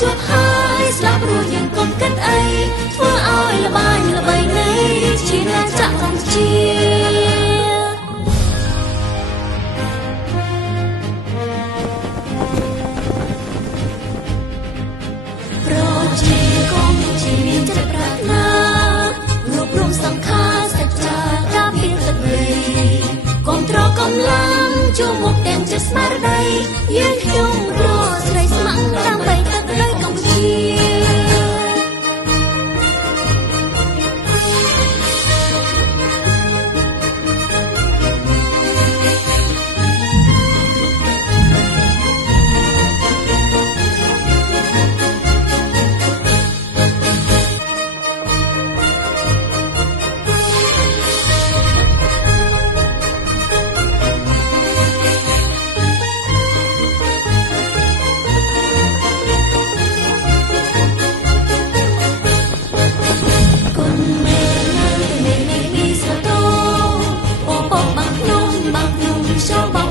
ជួបហើយស្លាប់រួចយើងកុំគិតអីធ្វើឲ្យល្បាញល្បីនៃជាណាចក្រកម្ពុជាប្រជាកុំជាមានចិត្តប្រាថ្នារួបរวมសង្ខារសច្ចាការពារទឹកដីកុំត្រកម្លាំងជួមុខទាំងចិត្តស្មារតីយើងខ្ញុំរកស្រីស្ម័គ្រដើម្បីទឹកដីកម្ពុជាShow